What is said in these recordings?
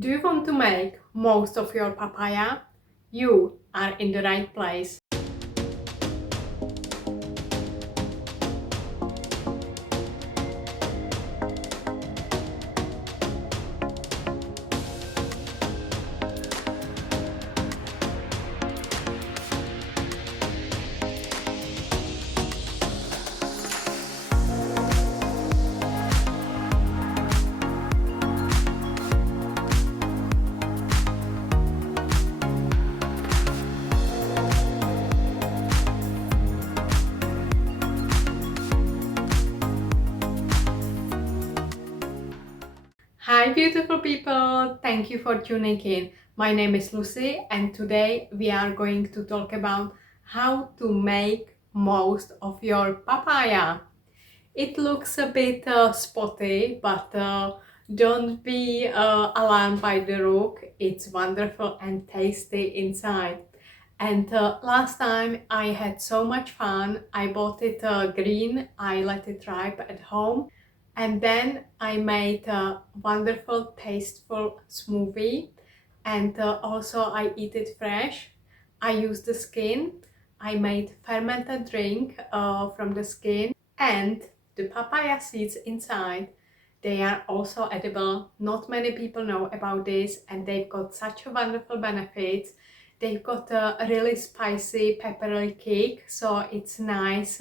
Do you want to make most of your papaya? You are in the right place. Hi beautiful people, thank you for tuning in. My name is Lucy and today we are going to talk about how to make most of your papaya. It looks a bit spotty, but don't be alarmed by the look. It's wonderful and tasty inside. And last time I had so much fun. I bought it green, I let it ripe at home, and then I made a wonderful tasteful smoothie, and also I eat it fresh. I use the skin. I made fermented drink from the skin and the papaya seeds inside. They are also edible. Not many people know about this and they've got such a wonderful benefits. They've got a really spicy peppery kick, so it's nice.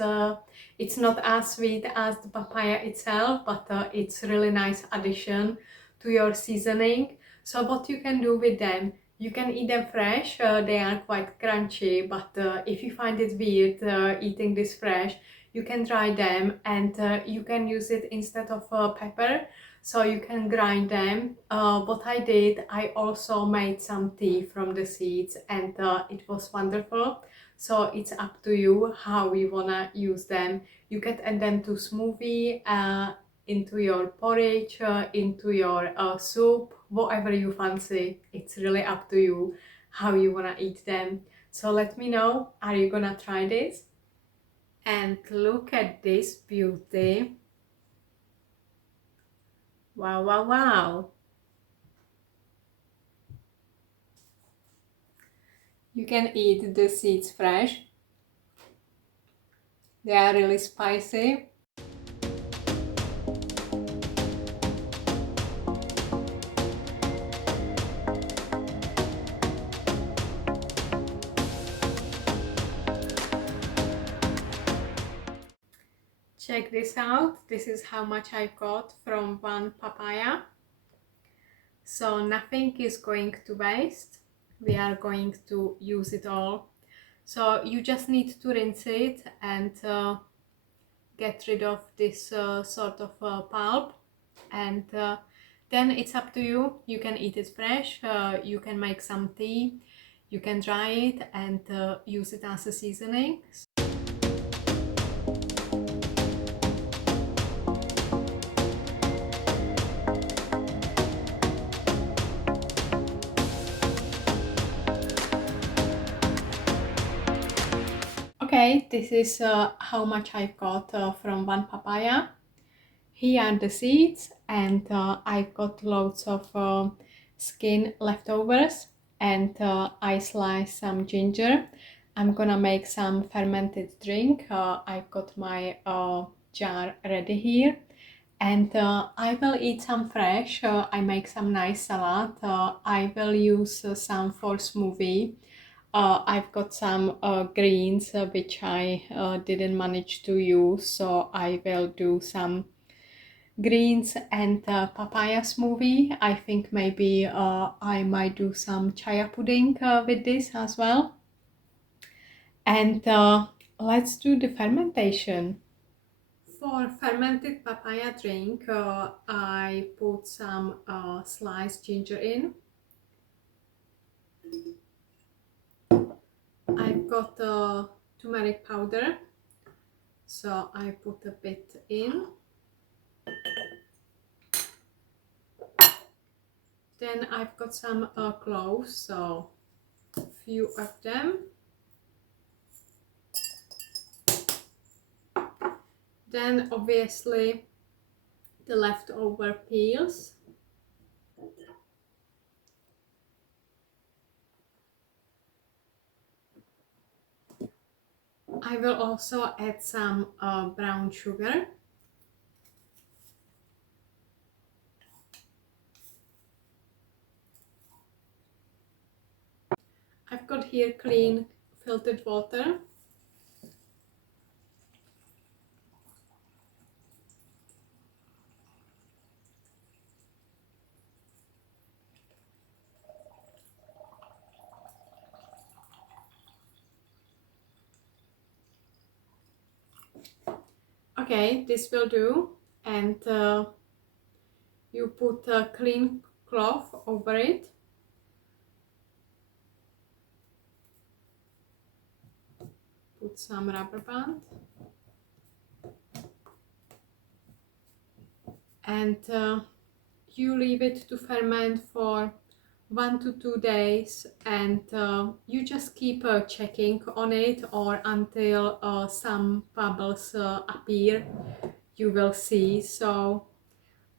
It's not as sweet as the papaya itself, but it's really nice addition to your seasoning. So what you can do with them, you can eat them fresh. They are quite crunchy, but if you find it weird eating this fresh, you can dry them and you can use it instead of pepper, so you can grind them. What I did, I also made some tea from the seeds and it was wonderful. So it's up to you how you wanna use them. You can add them to smoothie, into your porridge, into your soup, whatever you fancy. It's really up to you how you wanna eat them. So let me know, are you gonna try this? And look at this beauty. Wow, wow, wow. You can eat the seeds fresh. They are really spicy. Check this out. This is how much I got from one papaya. So nothing is going to waste. We are going to use it all. So you just need to rinse it and get rid of this sort of pulp, and then it's up to you. You can eat it fresh, you can make some tea, you can dry it and use it as a seasoning. Okay, this is how much I got from one papaya. Here are the seeds, and I've got loads of skin leftovers, and I sliced some ginger. I'm gonna make some fermented drink. I've got my jar ready here, and I will eat some fresh. I make some nice salad. I will use some for smoothie. I've got some greens which I didn't manage to use, so I will do some greens and papaya smoothie. I think maybe I might do some chia pudding with this as well. And let's do the fermentation. For fermented papaya drink, I put some sliced ginger in. I've got turmeric powder, so I put a bit in. Then I've got some cloves, so a few of them. Then obviously the leftover peels. I will also add some brown sugar. I've got here clean filtered water. Okay, this will do, and you put a clean cloth over it. Put some rubber band. And you leave it to ferment for 1 to 2 days, and you just keep checking on it, or until some bubbles appear, you will see. So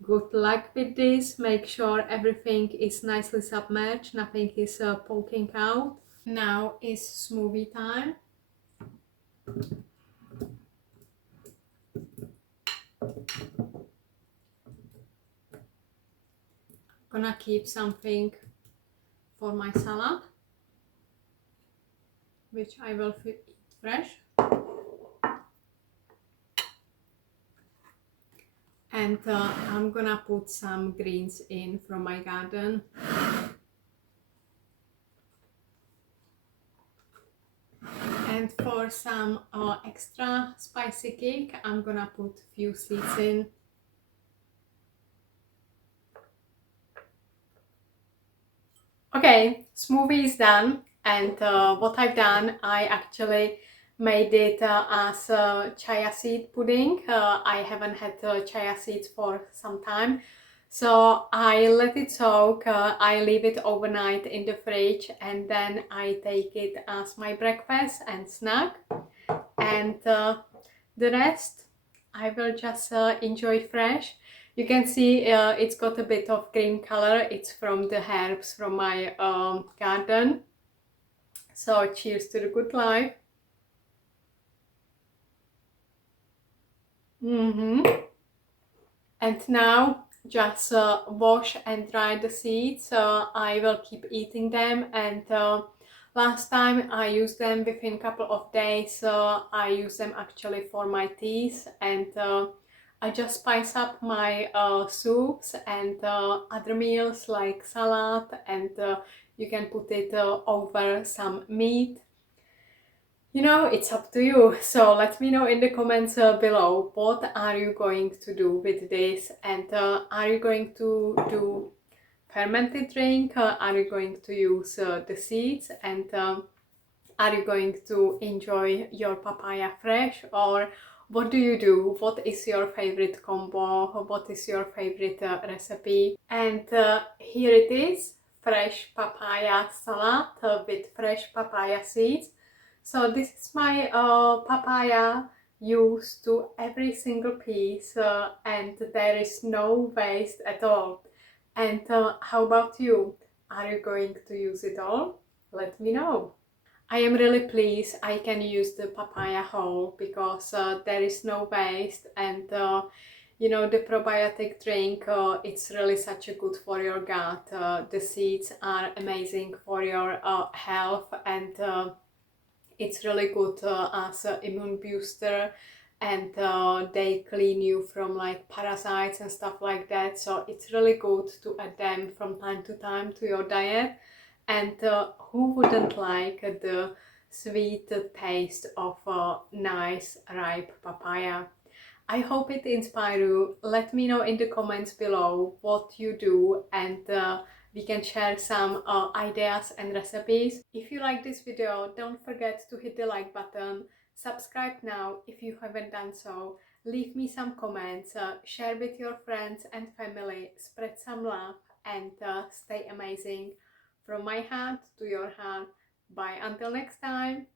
good luck with this. Make sure everything is nicely submerged, nothing is poking out. Now is smoothie time. Gonna keep something for my salad, which I will eat fresh. And I'm gonna put some greens in from my garden. And for some extra spicy kick, I'm gonna put a few seeds in. Okay, smoothie is done, and what I've done, I actually made it as a chia seed pudding. I haven't had chia seeds for some time, so I let it soak. I leave it overnight in the fridge, and then I take it as my breakfast and snack, and the rest I will just enjoy fresh. You can see it's got a bit of green color. It's from the herbs from my garden. So cheers to the good life. And now just wash and dry the seeds. I will keep eating them, and last time I used them within a couple of days. I use them actually for my teas, and I just spice up my soups and other meals like salad, and you can put it over some meat. You know, it's up to you. So let me know in the comments below, what are you going to do with this, and are you going to do fermented drink, are you going to use the seeds, and are you going to enjoy your papaya fresh, or what do you do? What is your favorite combo? What is your favorite recipe? And here it is, fresh papaya salad with fresh papaya seeds. So this is my papaya, used to every single piece, and there is no waste at all. And how about you? Are you going to use it all? Let me know. I am really pleased I can use the papaya whole, because there is no waste, and you know, the probiotic drink, it's really such a good for your gut. The seeds are amazing for your health, and it's really good as an immune booster, and they clean you from like parasites and stuff like that. So it's really good to add them from time to time to your diet. And who wouldn't like the sweet taste of a nice ripe papaya? I hope it inspires you. Let me know in the comments below what you do, and we can share some ideas and recipes. If you like this video, don't forget to hit the like button, subscribe now if you haven't done so, leave me some comments, share with your friends and family, spread some love, and stay amazing. From my hand to your hand. Bye until next time.